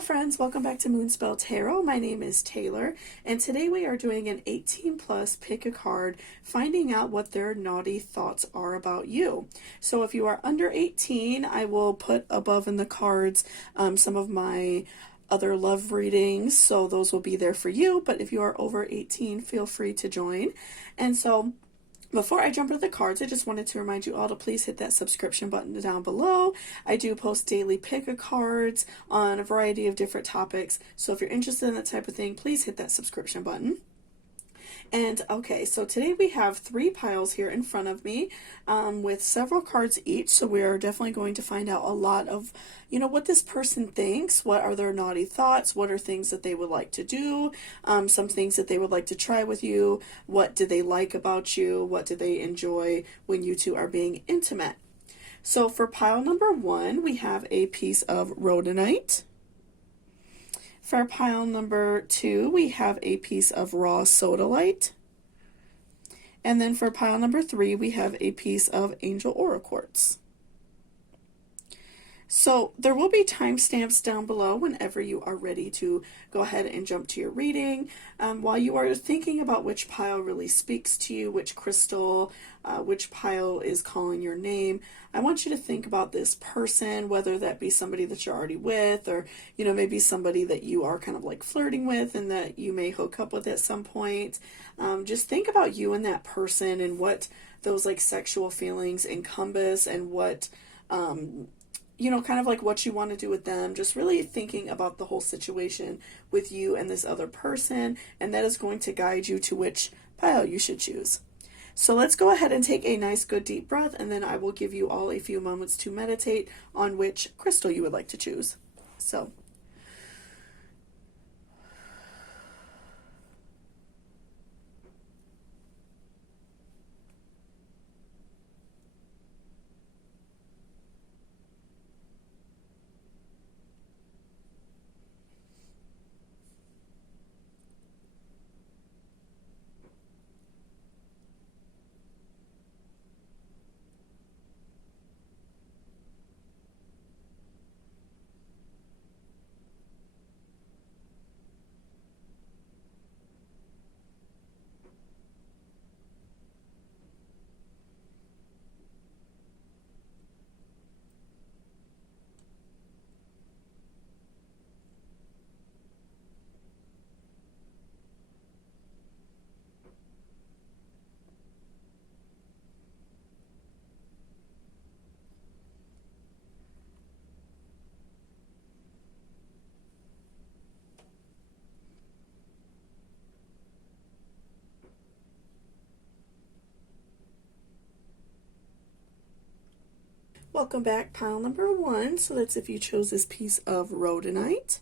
Hello friends, welcome back to Moonspell Tarot. My name is Taylor, and today we are doing an 18 plus pick a card, finding out what their naughty thoughts are about you. So if you are under 18, I will put above in the cards some of my other love readings, so those will be there for you. But if you are over 18, feel free to join. And so before I jump into the cards, I just wanted to remind you all to please hit that subscription button down below. I do post daily pick-a-cards on a variety of different topics, so if you're interested in that type of thing, please hit that subscription button. And okay, so today we have 3 piles here in front of me with several cards each, so we are definitely going to find out a lot of, what this person thinks, what are their naughty thoughts, what are things that they would like to do, some things that they would like to try with you, what do they like about you, what do they enjoy when you two are being intimate. So for pile number 1, we have a piece of rhodonite. For pile number 2, we have a piece of raw sodalite. And then for pile number 3, we have a piece of angel aura quartz. So there will be timestamps down below whenever you are ready to go ahead and jump to your reading. While you are thinking about which pile really speaks to you, which crystal, which pile is calling your name, I want you to think about this person, whether that be somebody that you're already with, or maybe somebody that you are kind of like flirting with and that you may hook up with at some point. Just think about you and that person and what those like sexual feelings encompass, and what kind of like what you want to do with them. Just really thinking about the whole situation with you and this other person, and that is going to guide you to which pile you should choose. So let's go ahead and take a nice good deep breath, and then I will give you all a few moments to meditate on which crystal you would like to choose. So welcome back, pile number 1. So that's if you chose this piece of rhodonite.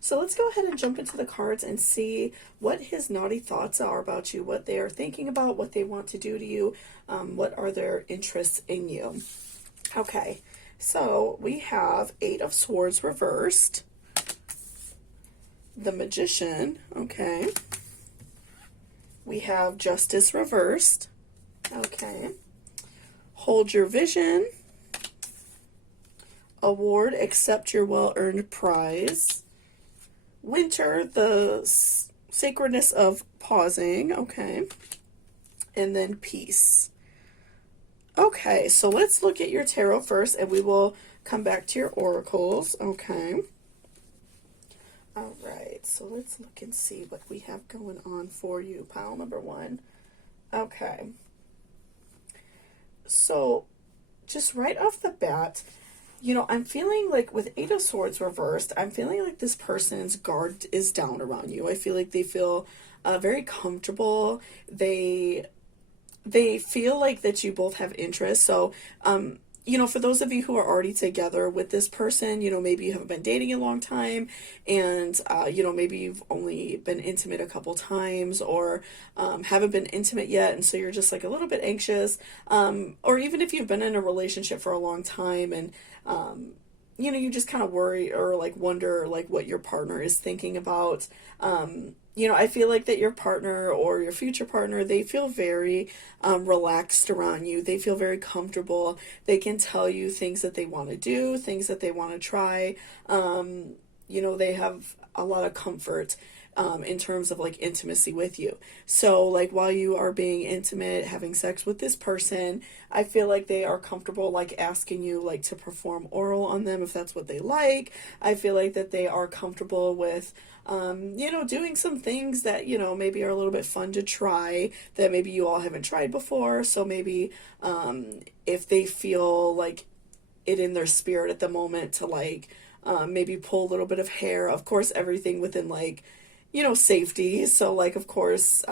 So let's go ahead and jump into the cards and see what his naughty thoughts are about you, what they are thinking about, what they want to do to you, what are their interests in you. Okay, so we have 8 of Swords reversed, the Magician, okay. We have Justice reversed, okay. Hold your vision. Award, accept your well-earned prize. Winter, the sacredness of pausing, okay. And then peace. Okay, so let's look at your tarot first, and we will come back to your oracles, okay. All right, so let's look and see what we have going on for you, pile number 1. Okay. So, just right off the bat, I'm feeling like with 8 of Swords reversed, I'm feeling like this person's guard is down around you. I feel like they feel very comfortable. They feel like that you both have interests. So, for those of you who are already together with this person, maybe you haven't been dating a long time, and, maybe you've only been intimate a couple times, or haven't been intimate yet, and so you're just like a little bit anxious, or even if you've been in a relationship for a long time, and you just kind of worry or like wonder like what your partner is thinking about. I feel like that your partner or your future partner, they feel very relaxed around you. They feel very comfortable. They can tell you things that they want to do, things that they want to try. they have a lot of comfort in terms of like intimacy with you. So like while you are being intimate, having sex with this person, I feel like they are comfortable like asking you like to perform oral on them if that's what they like. I feel like that they are comfortable with doing some things that, maybe are a little bit fun to try that maybe you all haven't tried before. So maybe if they feel like it in their spirit at the moment to like maybe pull a little bit of hair, of course, everything within like, safety. So like, of course,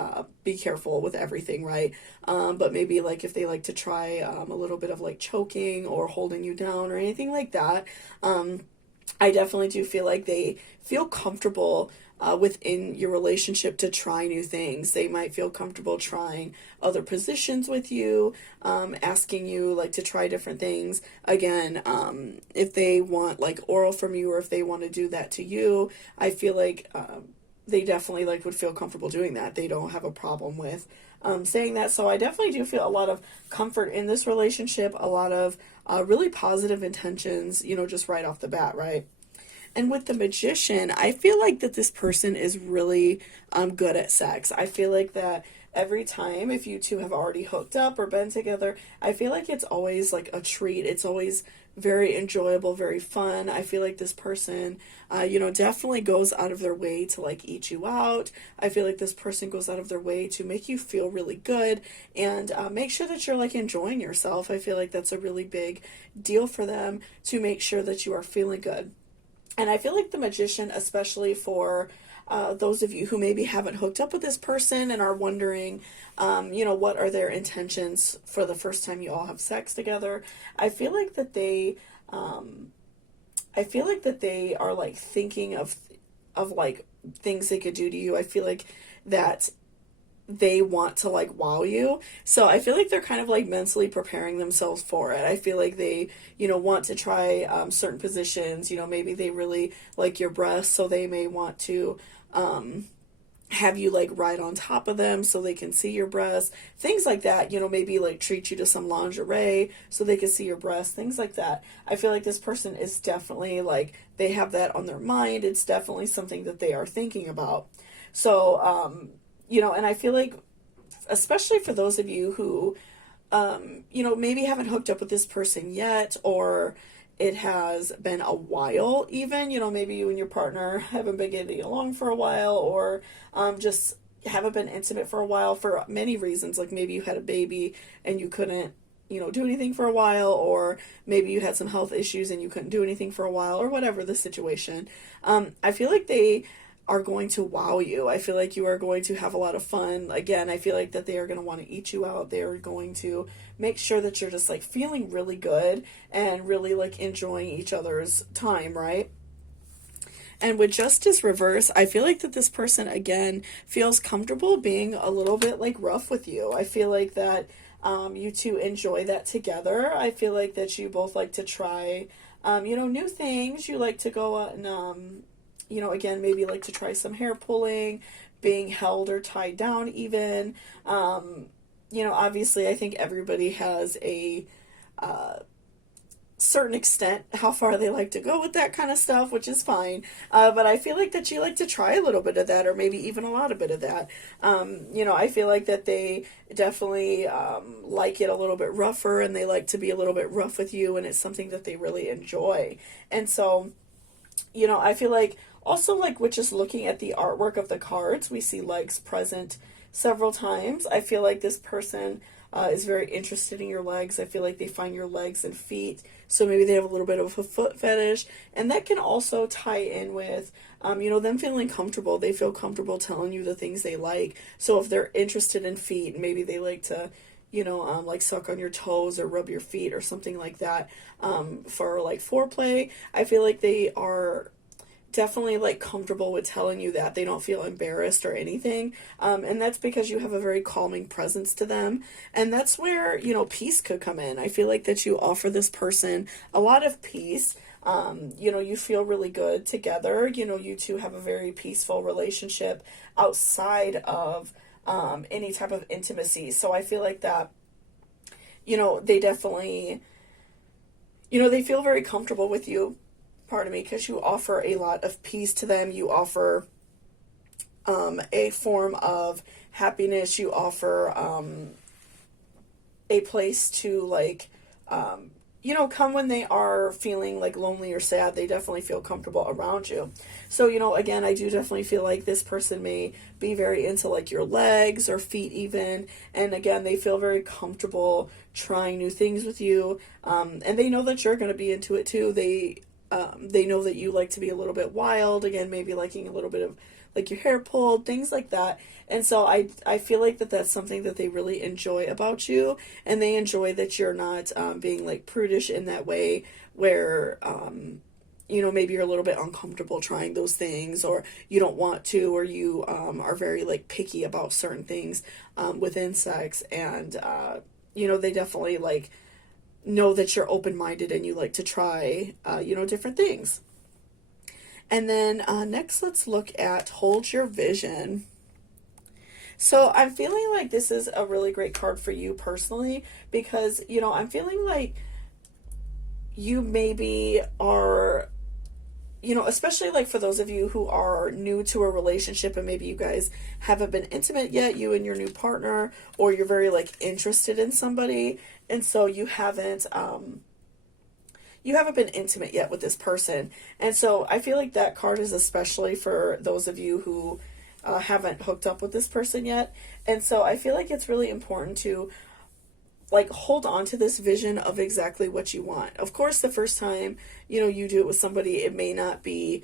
be careful with everything, right? But maybe like if they like to try a little bit of like choking or holding you down or anything like that, I definitely do feel like they feel comfortable within your relationship to try new things. They might feel comfortable trying other positions with you, asking you like to try different things. Again, if they want like oral from you or if they want to do that to you, I feel like they definitely like would feel comfortable doing that. They don't have a problem with saying that. So I definitely do feel a lot of comfort in this relationship, a lot of really positive intentions, just right off the bat, right? And with the Magician, I feel like that this person is really good at sex. I feel like that every time, if you two have already hooked up or been together, I feel like it's always like a treat. It's always very enjoyable, very fun. I feel like this person, definitely goes out of their way to like eat you out. I feel like this person goes out of their way to make you feel really good and make sure that you're like enjoying yourself. I feel like that's a really big deal for them to make sure that you are feeling good. And I feel like the Magician, especially for those of you who maybe haven't hooked up with this person and are wondering, what are their intentions for the first time you all have sex together, I feel like that they are like thinking of like things they could do to you. I feel like that they want to like wow you. So I feel like they're kind of like mentally preparing themselves for it. I feel like they, want to try certain positions. Maybe they really like your breasts, so they may want to have you like right on top of them so they can see your breasts, things like that. Maybe like treat you to some lingerie so they can see your breasts, things like that. I feel like this person is definitely like, they have that on their mind. It's definitely something that they are thinking about. So and I feel like, especially for those of you who, maybe haven't hooked up with this person yet, or it has been a while even, maybe you and your partner haven't been getting along for a while, or just haven't been intimate for a while for many reasons. Like maybe you had a baby and you couldn't, do anything for a while, or maybe you had some health issues and you couldn't do anything for a while, or whatever the situation. I feel like they are going to wow you. I feel like you are going to have a lot of fun. Again, I feel like that they are going to want to eat you out. They are going to make sure that you're just like feeling really good and really like enjoying each other's time, right? And with Justice Reverse, I feel like that this person, again, feels comfortable being a little bit like rough with you. I feel like that you two enjoy that together. I feel like that you both like to try, new things. You like to go out and, again, maybe like to try some hair pulling, being held or tied down even. Obviously I think everybody has a certain extent how far they like to go with that kind of stuff, which is fine. But I feel like that you like to try a little bit of that, or maybe even a lot of bit of that. I feel like that they definitely like it a little bit rougher, and they like to be a little bit rough with you, and it's something that they really enjoy. And so, I feel like also, like, with just looking at the artwork of the cards, we see legs present several times. I feel like this person is very interested in your legs. I feel like they find your legs and feet, so maybe they have a little bit of a foot fetish, and that can also tie in with, them feeling comfortable. They feel comfortable telling you the things they like. So if they're interested in feet, maybe they like to, like suck on your toes or rub your feet or something like that, for like foreplay. I feel like they are definitely like comfortable with telling you that. They don't feel embarrassed or anything, and that's because you have a very calming presence to them, and that's where peace could come in. I feel like that you offer this person a lot of peace. You feel really good together. You two have a very peaceful relationship outside of any type of intimacy. So I feel like that they definitely they feel very comfortable with you. pardon me, because you offer a lot of peace to them. You offer a form of happiness. You offer a place to, like, come when they are feeling like lonely or sad. They definitely feel comfortable around you. So, again, I do definitely feel like this person may be very into like your legs or feet even. And again, they feel very comfortable trying new things with you. And they know that you're going to be into it too. They know that you like to be a little bit wild. Again, maybe liking a little bit of like your hair pulled, things like that. And so I feel like that's something that they really enjoy about you, and they enjoy that you're not being like prudish in that way where, maybe you're a little bit uncomfortable trying those things, or you don't want to, or you are very like picky about certain things within sex. And, they definitely like know that you're open-minded and you like to try, different things. And then next, let's look at Hold Your Vision. So I'm feeling like this is a really great card for you personally, because, I'm feeling like you maybe are, especially like for those of you who are new to a relationship and maybe you guys haven't been intimate yet, you and your new partner, or you're very like interested in somebody. And so you haven't been intimate yet with this person. And so I feel like that card is especially for those of you who haven't hooked up with this person yet. And so I feel like it's really important to like hold on to this vision of exactly what you want. Of course, the first time, you do it with somebody, it may not be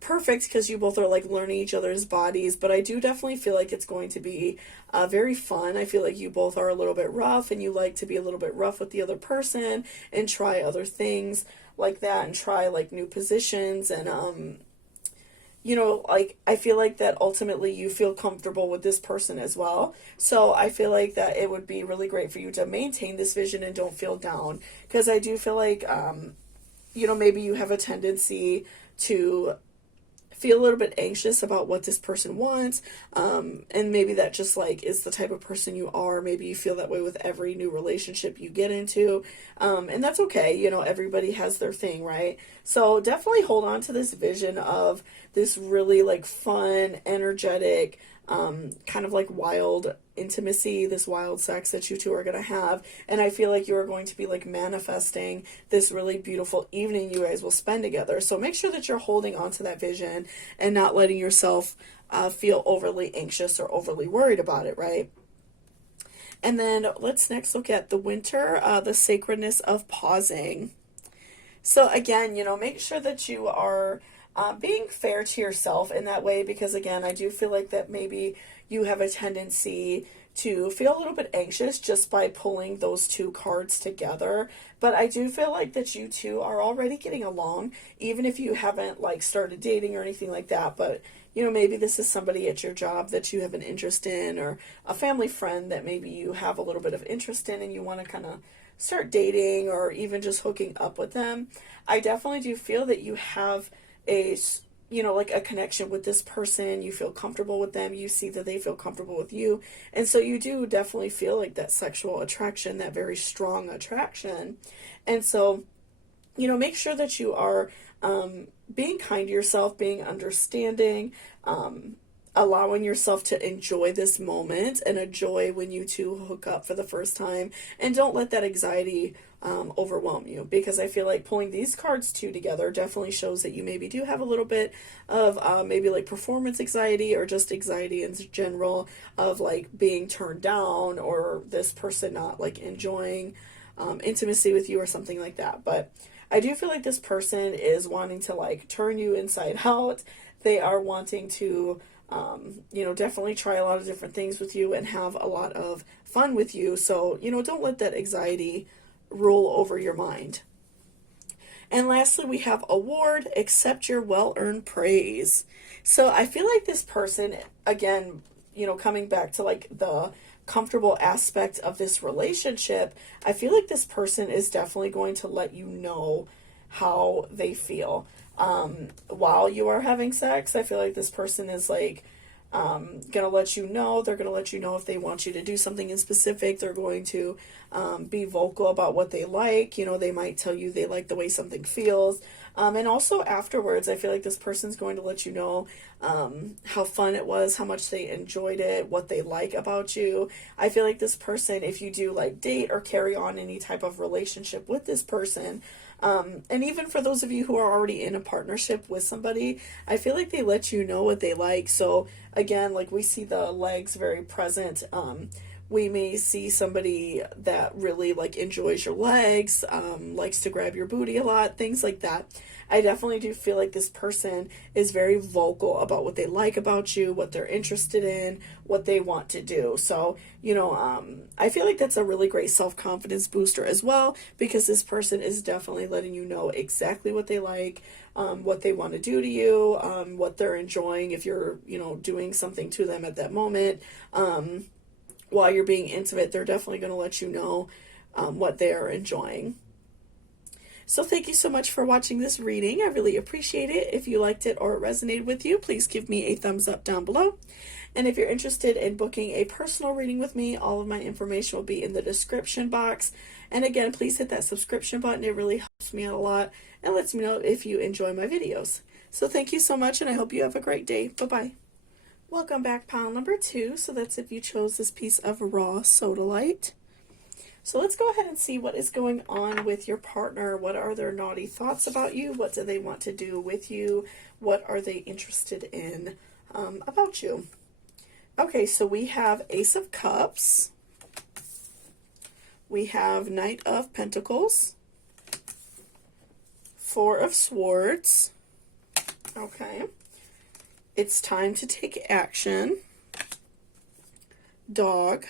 perfect because you both are like learning each other's bodies, but I do definitely feel like it's going to be very fun. I feel like you both are a little bit rough and you like to be a little bit rough with the other person and try other things like that and try like new positions. And like I feel like that ultimately you feel comfortable with this person as well. So I feel like that it would be really great for you to maintain this vision and don't feel down, because I do feel like maybe you have a tendency to feel a little bit anxious about what this person wants, and maybe that just like is the type of person you are. Maybe you feel that way with every new relationship you get into, and that's okay. Everybody has their thing, right? So definitely hold on to this vision of this really like fun, energetic, kind of like wild intimacy, this wild sex that you two are going to have. And I feel like you are going to be like manifesting this really beautiful evening you guys will spend together. So make sure that you're holding on to that vision and not letting yourself feel overly anxious or overly worried about it, right? And then let's next look at the Winter, the sacredness of pausing. So again, make sure that you are being fair to yourself in that way, because again, I do feel like that maybe you have a tendency to feel a little bit anxious just by pulling those two cards together. But I do feel like that you two are already getting along, even if you haven't like started dating or anything like that. But maybe this is somebody at your job that you have an interest in, or a family friend that maybe you have a little bit of interest in and you want to kind of start dating or even just hooking up with them. I definitely do feel that you have a like a connection with this person. You feel comfortable with them, you see that they feel comfortable with you, and so you do definitely feel like that sexual attraction, that very strong attraction. And so make sure that you are being kind to yourself, being understanding, allowing yourself to enjoy this moment and enjoy when you two hook up for the first time, and don't let that anxiety overwhelm you, because I feel like pulling these cards two together definitely shows that you maybe do have a little bit of maybe like performance anxiety, or just anxiety in general of like being turned down, or this person not like enjoying intimacy with you or something like that. But I do feel like this person is wanting to like turn you inside out. They are wanting to definitely try a lot of different things with you and have a lot of fun with you. So, don't let that anxiety rule over your mind. And lastly, we have Award, accept your well-earned praise. So I feel like this person, again, coming back to like the comfortable aspect of this relationship, I feel like this person is definitely going to let you know how they feel while you are having sex. I feel like this person is like gonna let you know. They're gonna let you know if they want you to do something in specific. They're going to be vocal about what they like. They might tell you they like the way something feels. And also afterwards, I feel like this person's going to let you know how fun it was, how much they enjoyed it, what they like about you. I feel like this person, if you do like date or carry on any type of relationship with this person, and even for those of you who are already in a partnership with somebody, I feel like they let you know what they like. So again, like we see the legs very present. We may see somebody that really like enjoys your legs, likes to grab your booty a lot, things like that. I definitely do feel like this person is very vocal about what they like about you, what they're interested in, what they want to do. So, I feel like that's a really great self-confidence booster as well, because this person is definitely letting you know exactly what they like, what they want to do to you, what they're enjoying if you're, doing something to them at that moment. While you're being intimate, they're definitely going to let you know what they're enjoying. So thank you so much for watching this reading. I really appreciate it. If you liked it or it resonated with you, please give me a thumbs up down below. And if you're interested in booking a personal reading with me, all of my information will be in the description box. And again, please hit that subscription button. It really helps me out a lot and lets me know if you enjoy my videos. So thank you so much, and I hope you have a great day. Bye-bye. Welcome back, pile number 2. So that's if you chose this piece of raw sodalite. So let's go ahead and see what is going on with your partner. What are their naughty thoughts about you? What do they want to do with you? What are they interested in about you? Okay, so we have Ace of Cups. We have Knight of Pentacles. Four of Swords. Okay. It's time to take action. Dog.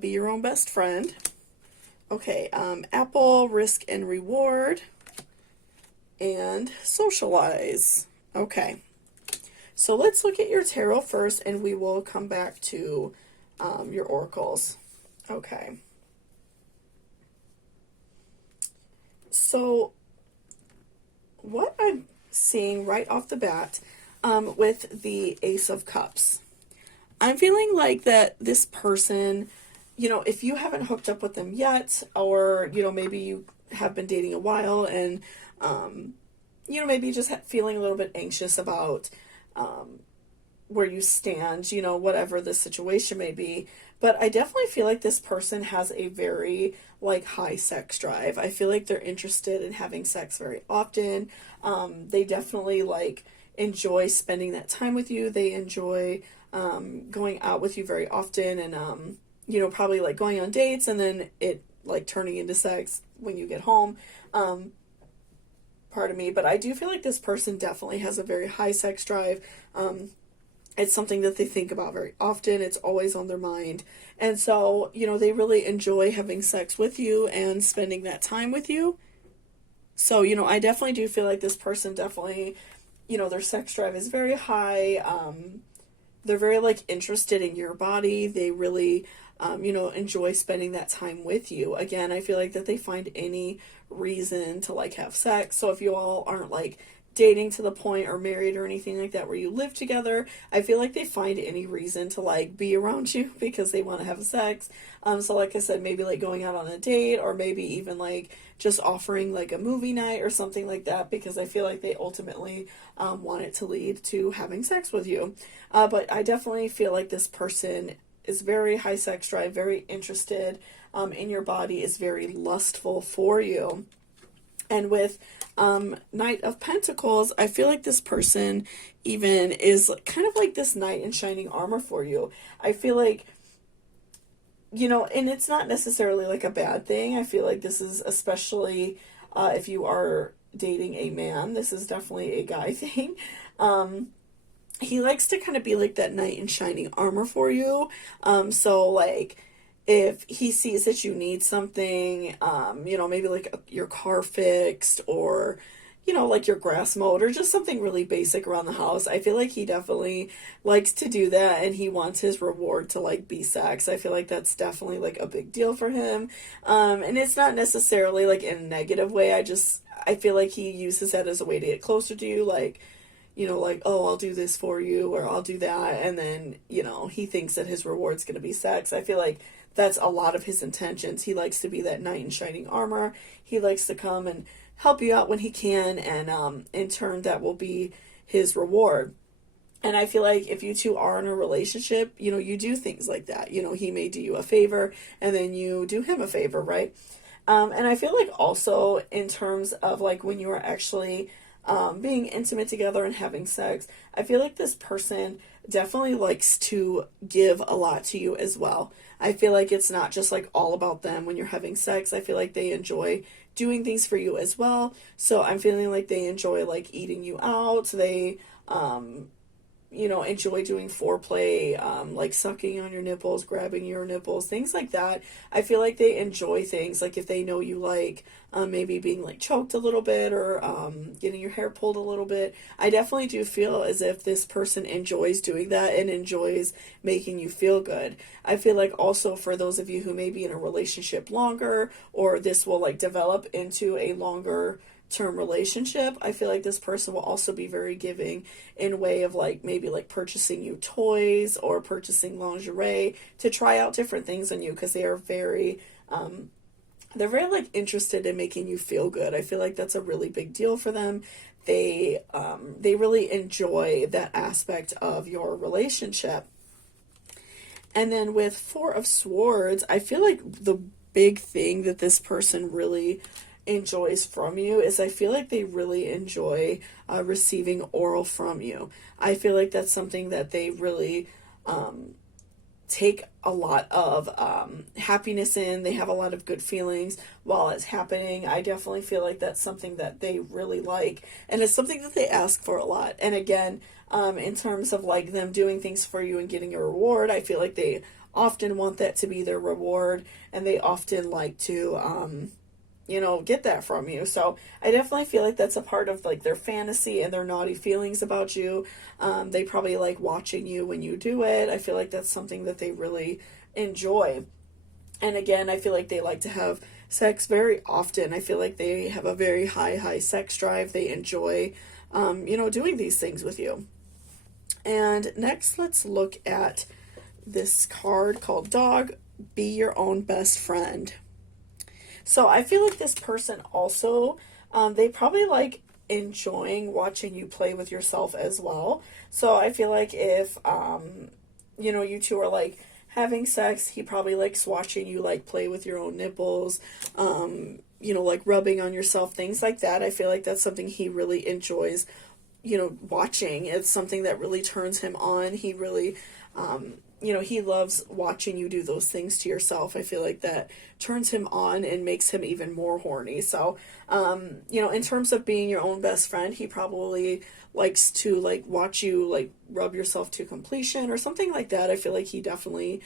Be your own best friend. Okay, Apple, risk and reward, and socialize. Okay, so let's look at your tarot first, and we will come back to your oracles. Okay. So what I'm seeing right off the bat with the Ace of Cups, I'm feeling like that this person, if you haven't hooked up with them yet, or, maybe you have been dating a while and, maybe just feeling a little bit anxious about where you stand, whatever the situation may be. But I definitely feel like this person has a very, high sex drive. I feel like they're interested in having sex very often. They definitely, enjoy spending that time with you. They enjoy going out with you very often, and probably going on dates, and then it turning into sex when you get home. Pardon me, but I do feel like this person definitely has a very high sex drive. It's something that they think about very often. It's always on their mind. And so, they really enjoy having sex with you and spending that time with you. So, I definitely do feel like this person definitely, their sex drive is very high. They're very interested in your body. They really, enjoy spending that time with you. Again, I feel like that they find any reason to have sex. So if you all aren't dating to the point or married or anything like that where you live together, I feel like they find any reason to be around you because they want to have sex. So like I said, maybe going out on a date, or maybe even just offering a movie night or something like that, because I feel like they ultimately want it to lead to having sex with you. But I definitely feel like this person is very high sex drive, very interested in your body, is very lustful for you. And with Knight of Pentacles, I feel like this person even is kind of like this knight in shining armor for you. I feel like, and it's not necessarily a bad thing. I feel like this is especially if you are dating a man. This is definitely a guy thing. He likes to kind of be that knight in shining armor for you. So if he sees that you need something, maybe your car fixed, or, your grass mowed, or just something really basic around the house, I feel like he definitely likes to do that, and he wants his reward to be sex. I feel like that's definitely a big deal for him. And it's not necessarily in a negative way. I feel like he uses that as a way to get closer to you, oh, I'll do this for you, or I'll do that, and then, he thinks that his reward's going to be sex. I feel like that's a lot of his intentions. He likes to be that knight in shining armor. He likes to come and help you out when he can, and in turn that will be his reward. And I feel like if you two are in a relationship, you do things like that. He may do you a favor and then you do him a favor, right? And I feel like also in terms of like when you are actually being intimate together and having sex, I feel like this person definitely likes to give a lot to you as well. I feel like it's not just like all about them when you're having sex. I feel like they enjoy doing things for you as well. So I'm feeling like they enjoy like eating you out. They, enjoy doing foreplay, like sucking on your nipples, grabbing your nipples, things like that. I feel like they enjoy things like if they know you like maybe being like choked a little bit or getting your hair pulled a little bit. I definitely do feel as if this person enjoys doing that and enjoys making you feel good. I feel like also for those of you who may be in a relationship longer, or this will like develop into a longer term relationship, I feel like this person will also be very giving in way of like maybe like purchasing you toys or purchasing lingerie to try out different things on you, because they are very they're very like interested in making you feel good. I feel like that's a really big deal for them. They really enjoy that aspect of your relationship. And then with Four of Swords, I feel like the big thing that this person really enjoys from you is I feel like they really enjoy receiving oral from you. I feel like that's something that they really take a lot of happiness in. They have a lot of good feelings while it's happening. I definitely feel like that's something that they really like, and it's something that they ask for a lot. And again, in terms of like them doing things for you and getting a reward, I feel like they often want that to be their reward, and they often like to get that from you. So I definitely feel like that's a part of like their fantasy and their naughty feelings about you. They probably like watching you when you do it. I feel like that's something that they really enjoy. And again, I feel like they like to have sex very often. I feel like they have a very high sex drive. They enjoy, doing these things with you. And next, let's look at this card called Dog, Be Your Own Best Friend. So I feel like this person also, they probably like enjoying watching you play with yourself as well. So I feel like if, you two are like having sex, he probably likes watching you like play with your own nipples, like rubbing on yourself, things like that. I feel like that's something he really enjoys, watching. It's something that really turns him on. He really, he loves watching you do those things to yourself. I feel like that turns him on and makes him even more horny. So, in terms of being your own best friend, he probably likes to like watch you like rub yourself to completion or something like that. I feel like he definitely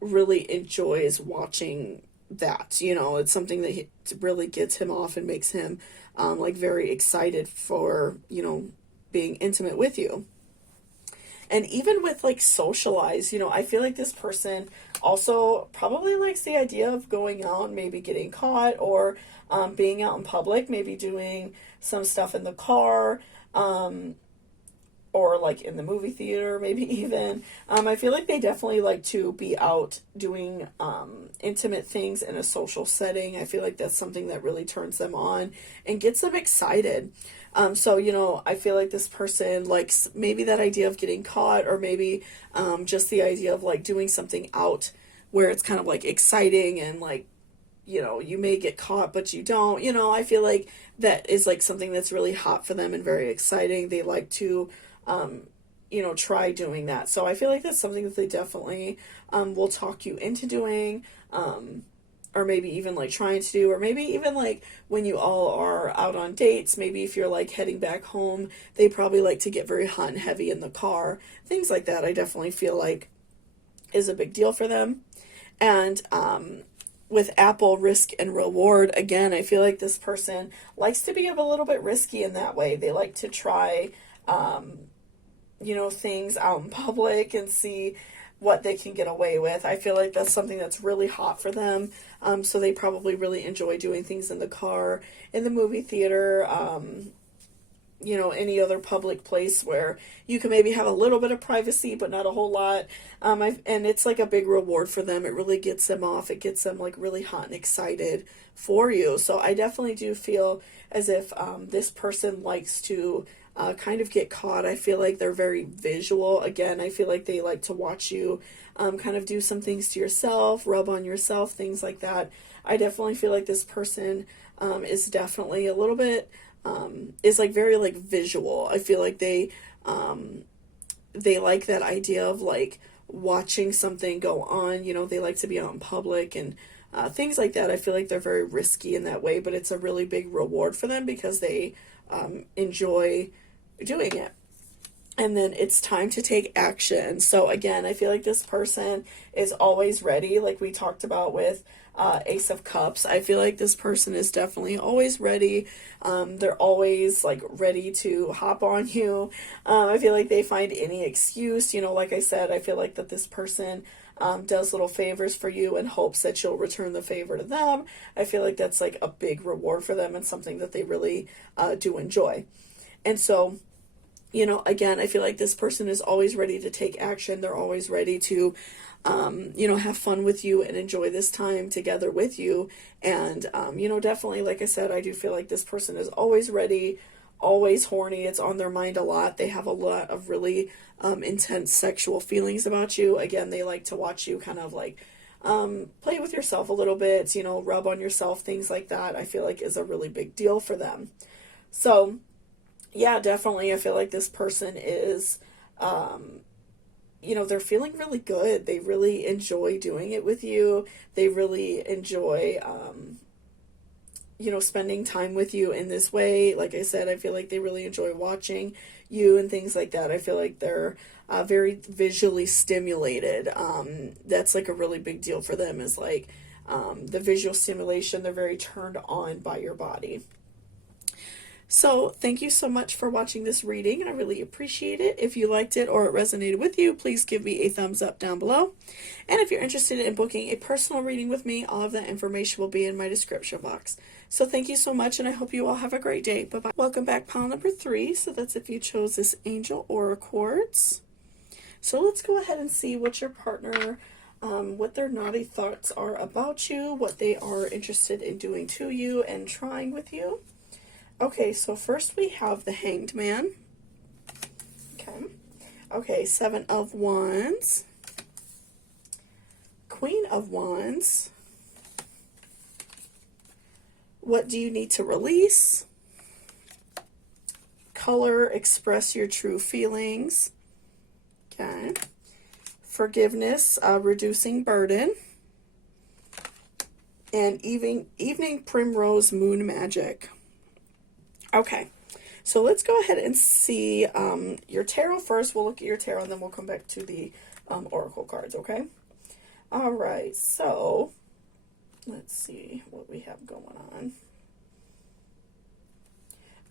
really enjoys watching that. It's something that really gets him off and makes him like very excited for, being intimate with you. And even with like socialize, I feel like this person also probably likes the idea of going out and maybe getting caught, or being out in public, maybe doing some stuff in the car, or like in the movie theater, maybe even. I feel like they definitely like to be out doing intimate things in a social setting. I feel like that's something that really turns them on and gets them excited. So, I feel like this person likes maybe that idea of getting caught, or maybe just the idea of like doing something out where it's kind of like exciting and like, you may get caught, but you don't. I feel like that is like something that's really hot for them and very exciting. They like to, try doing that. So I feel like that's something that they definitely will talk you into doing. Or maybe even like trying to do, or maybe even like when you all are out on dates, maybe if you're like heading back home, they probably like to get very hot and heavy in the car, things like that. I definitely feel like is a big deal for them. And with Apple, risk and reward, again, I feel like this person likes to be a little bit risky in that way. They like to try things out in public and see what they can get away with. I feel like that's something that's really hot for them. So they probably really enjoy doing things in the car, in the movie theater, any other public place where you can maybe have a little bit of privacy, but not a whole lot. And it's like a big reward for them. It really gets them off. It gets them like really hot and excited for you. So I definitely do feel as if this person likes to kind of get caught. I feel like they're very visual. Again, I feel like they like to watch you kind of do some things to yourself, rub on yourself, things like that. I definitely feel like this person is definitely a little bit, is like very like visual. I feel like they like that idea of like watching something go on. They like to be out in public and things like that. I feel like they're very risky in that way, but it's a really big reward for them because they enjoy doing it. And then it's time to take action. So again, I feel like this person is always ready, like we talked about with Ace of Cups. I feel like this person is definitely always ready. They're always like ready to hop on you. I feel like they find any excuse. Like I said, I feel like that this person does little favors for you in hopes that you'll return the favor to them. I feel like that's like a big reward for them and something that they really do enjoy. And so, again, I feel like this person is always ready to take action. They're always ready to, have fun with you and enjoy this time together with you. And, definitely, like I said, I do feel like this person is always ready, always horny. It's on their mind a lot. They have a lot of really intense sexual feelings about you. Again, they like to watch you kind of like play with yourself a little bit, rub on yourself, things like that. I feel like is a really big deal for them. So, yeah, definitely. I feel like this person is, they're feeling really good. They really enjoy doing it with you. They really enjoy, spending time with you in this way. Like I said, I feel like they really enjoy watching you and things like that. I feel like they're very visually stimulated. That's like a really big deal for them is like the visual stimulation. They're very turned on by your body. So thank you so much for watching this reading. I really appreciate it. If you liked it or it resonated with you, please give me a thumbs up down below. And if you're interested in booking a personal reading with me, all of that information will be in my description box. So thank you so much, and I hope you all have a great day. Bye-bye. Welcome back, pile number 3. So that's if you chose this Angel Aura Quartz. So let's go ahead and see what your partner, what their naughty thoughts are about you, what they are interested in doing to you and trying with you. Okay, so first we have the Hanged Man. Okay, 7 of Wands. Queen of Wands. What do you need to release? Color, express your true feelings. Okay. Forgiveness, reducing burden. And evening primrose moon magic. Okay, so let's go ahead and see your tarot first. We'll look at your tarot and then we'll come back to the oracle cards, okay? All right, so let's see what we have going on.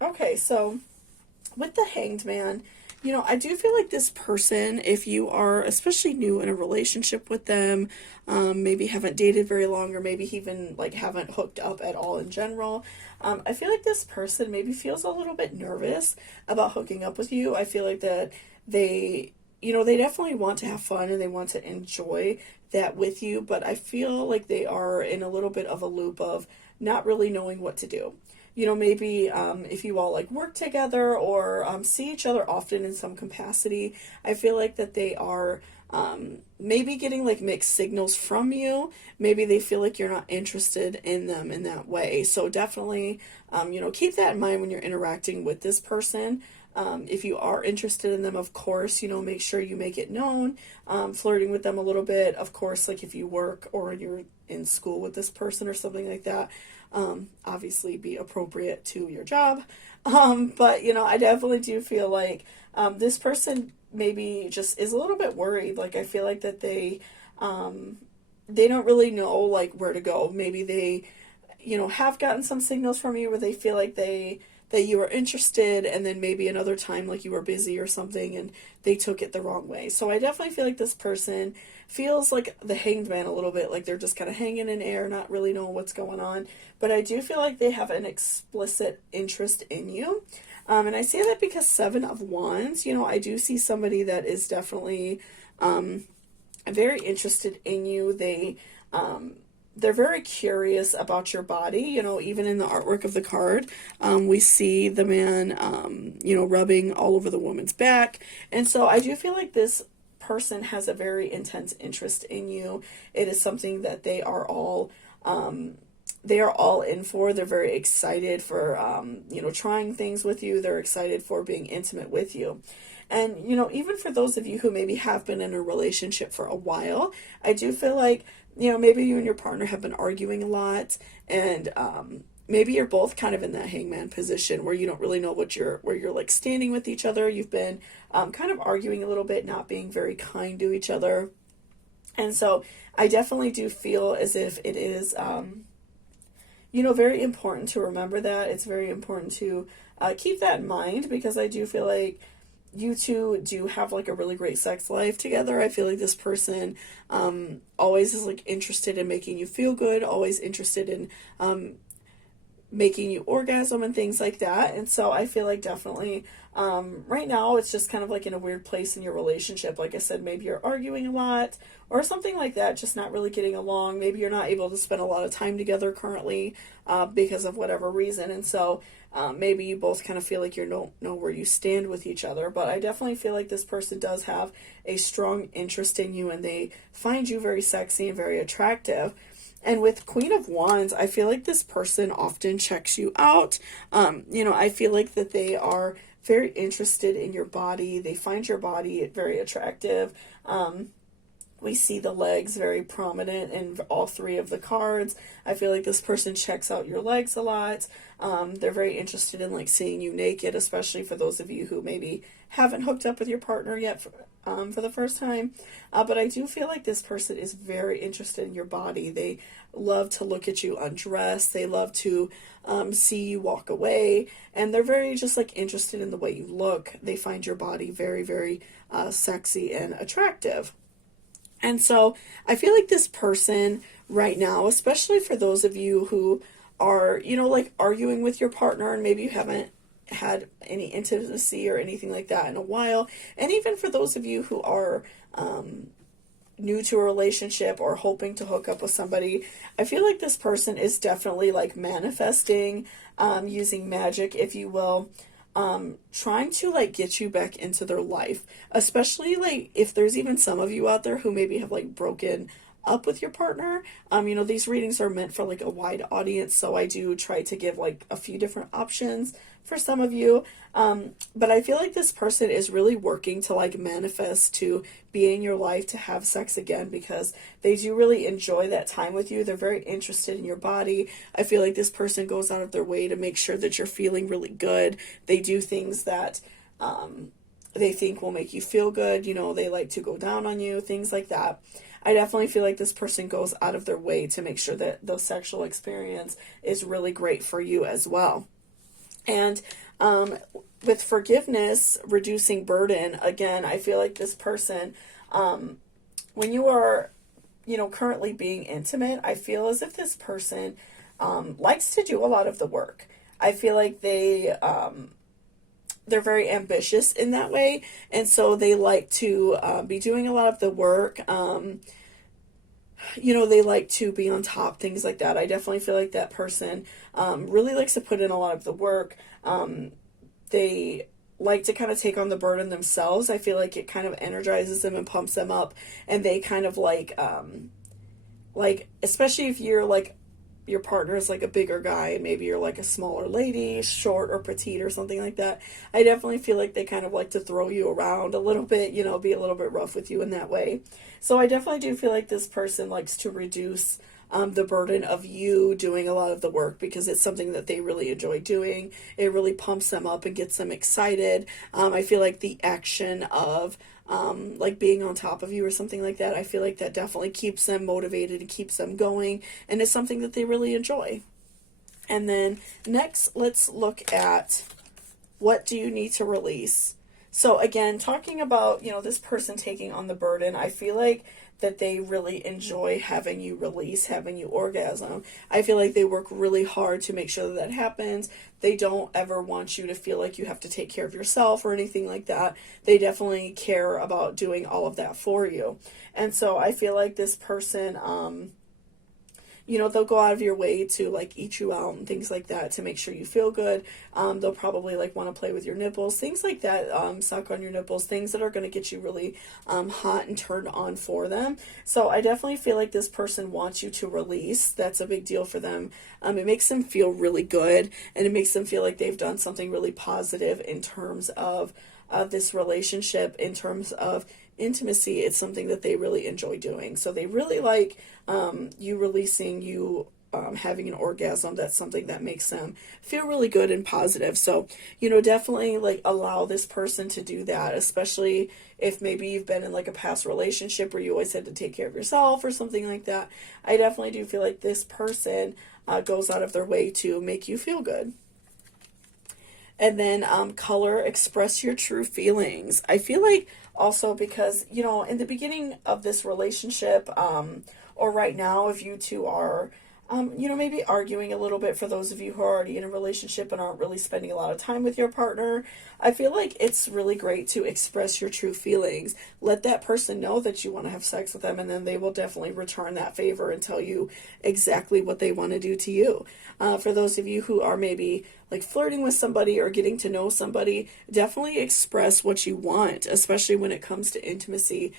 Okay, so with the Hanged Man, I do feel like this person, if you are especially new in a relationship with them, maybe haven't dated very long, or maybe even like haven't hooked up at all in general, I feel like this person maybe feels a little bit nervous about hooking up with you. I feel like that they definitely want to have fun and they want to enjoy that with you, but I feel like they are in a little bit of a loop of not really knowing what to do. Maybe if you all like work together or see each other often in some capacity, I feel like that they are maybe getting like mixed signals from you. Maybe they feel like you're not interested in them in that way. So definitely, keep that in mind when you're interacting with this person. If you are interested in them, of course, make sure you make it known, flirting with them a little bit. Of course, like if you work or you're in school with this person or something like that, obviously be appropriate to your job. But, I definitely do feel like this person maybe just is a little bit worried. Like, I feel like that they don't really know, like, where to go. Maybe they, have gotten some signals from you where they feel like that you are interested, and then maybe another time, like, you were busy or something, and they took it the wrong way. So I definitely feel like this person feels like the Hanged Man a little bit, like they're just kind of hanging in air, not really knowing what's going on. But I do feel like they have an explicit interest in you. And I say that because Seven of Wands, you know, I do see somebody that is definitely very interested in you. They're very curious about your body. You know, even in the artwork of the card, we see the man, you know, rubbing all over the woman's back. And so I do feel like this person has a very intense interest in you. It is something that they are all in for. They're very excited for, you know, trying things with you. They're excited for being intimate with you. And, you know, even for those of you who maybe have been in a relationship for a while, I do feel like, you know, maybe you and your partner have been arguing a lot, and maybe you're both kind of in that hangman position where you don't really know where you're like standing with each other. You've been kind of arguing a little bit, not being very kind to each other. And so I definitely do feel as if it is, you know, very important to remember that. It's very important to keep that in mind, because I do feel like you two do have like a really great sex life together. I feel like this person always is like interested in making you feel good, always interested in making you orgasm and things like that. And so I feel like definitely right now it's just kind of like in a weird place in your relationship. Like I said, maybe you're arguing a lot or something like that, just not really getting along. Maybe you're not able to spend a lot of time together currently because of whatever reason. And so maybe you both kind of feel like you don't know where you stand with each other. But I definitely feel like this person does have a strong interest in you, and they find you very sexy and very attractive. And with Queen of Wands, I feel like this person often checks you out. You know, I feel like that they are very interested in your body. They find your body very attractive. We see the legs very prominent in all three of the cards. I feel like this person checks out your legs a lot. They're very interested in like seeing you naked, especially for those of you who maybe haven't hooked up with your partner yet for the first time. But I do feel like this person is very interested in your body. They love to look at you undressed. They love to see you walk away. And they're very just like interested in the way you look. They find your body very, very sexy and attractive. And so I feel like this person right now, especially for those of you who are, you know, like arguing with your partner and maybe you haven't had any intimacy or anything like that in a while, and even for those of you who are new to a relationship or hoping to hook up with somebody, I feel like this person is definitely like manifesting, using magic, if you will, trying to like get you back into their life, especially like if there's even some of you out there who maybe have like broken up with your partner. You know, these readings are meant for like a wide audience, so I do try to give like a few different options for some of you. But I feel like this person is really working to like manifest to be in your life, to have sex again, because they do really enjoy that time with you. They're very interested in your body. I feel like this person goes out of their way to make sure that you're feeling really good. They do things that they think will make you feel good. You know, they like to go down on you, things like that. I definitely feel like this person goes out of their way to make sure that the sexual experience is really great for you as well. And with forgiveness, reducing burden, again, I feel like this person, when you are, you know, currently being intimate, I feel as if this person likes to do a lot of the work. I feel like they're very ambitious in that way, and so they like to be doing a lot of the work. You know, they like to be on top, things like that. I definitely feel like that person really likes to put in a lot of the work. They like to kind of take on the burden themselves. I feel like it kind of energizes them and pumps them up, and they kind of like especially if you're like your partner is like a bigger guy and maybe you're like a smaller lady, short or petite or something like that, I definitely feel like they kind of like to throw you around a little bit, you know, be a little bit rough with you in that way. So I definitely do feel like this person likes to reduce the burden of you doing a lot of the work, because it's something that they really enjoy doing. It really pumps them up and gets them excited. I feel like the action of like being on top of you or something like that, I feel like that definitely keeps them motivated and keeps them going, and it's something that they really enjoy. And then next, let's look at what do you need to release. So again, talking about, this person taking on the burden, I feel like that they really enjoy having you release, having you orgasm. I feel like they work really hard to make sure that that happens. They don't ever want you to feel like you have to take care of yourself or anything like that. They definitely care about doing all of that for you. And so I feel like this person, they'll go out of your way to like eat you out and things like that to make sure you feel good. They'll probably like want to play with your nipples, things like that, suck on your nipples, things that are going to get you really hot and turned on for them. So I definitely feel like this person wants you to release. That's a big deal for them. It makes them feel really good, and it makes them feel like they've done something really positive in terms of this relationship, in terms of intimacy. It's something that they really enjoy doing. So they really like you releasing, you having an orgasm. That's something that makes them feel really good and positive. So, definitely like allow this person to do that, especially if maybe you've been in like a past relationship where you always had to take care of yourself or something like that. I definitely do feel like this person goes out of their way to make you feel good. And then color, express your true feelings. I feel like also because, in the beginning of this relationship, or right now, if you two are, maybe arguing a little bit, for those of you who are already in a relationship and aren't really spending a lot of time with your partner, I feel like it's really great to express your true feelings. Let that person know that you want to have sex with them, and then they will definitely return that favor and tell you exactly what they want to do to you. For those of you who are maybe like flirting with somebody or getting to know somebody, definitely express what you want, especially when it comes to intimacy.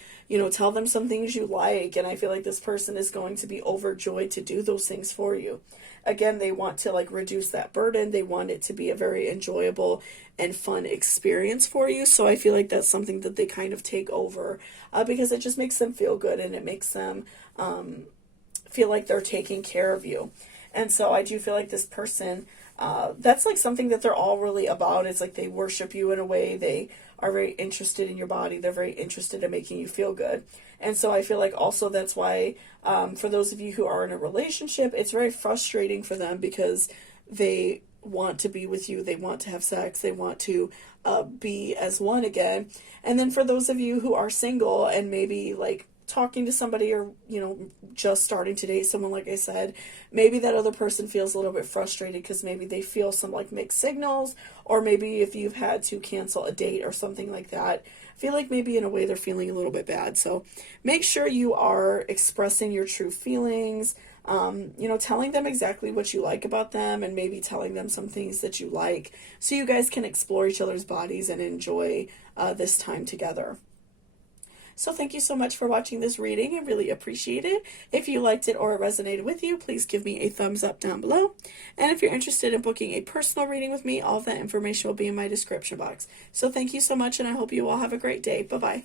Tell them some things you like, and I feel like this person is going to be overjoyed to do those things for you. Again, they want to like reduce that burden. They want it to be a very enjoyable and fun experience for you. So I feel like that's something that they kind of take over because it just makes them feel good, and it makes them feel like they're taking care of you. And so I do feel like this person, that's like something that they're all really about. It's like they worship you in a way. They are very interested in your body. They're very interested in making you feel good. And so I feel like also that's why, for those of you who are in a relationship, it's very frustrating for them because they want to be with you. They want to have sex. They want to be as one again. And then for those of you who are single and maybe like talking to somebody, or just starting to date someone, like I said, maybe that other person feels a little bit frustrated because maybe they feel some like mixed signals, or maybe if you've had to cancel a date or something like that, I feel like maybe in a way they're feeling a little bit bad. So make sure you are expressing your true feelings, telling them exactly what you like about them, and maybe telling them some things that you like, so you guys can explore each other's bodies and enjoy this time together. So thank you so much for watching this reading. I really appreciate it. If you liked it or it resonated with you, please give me a thumbs up down below. And if you're interested in booking a personal reading with me, all of that information will be in my description box. So thank you so much, and I hope you all have a great day. Bye-bye.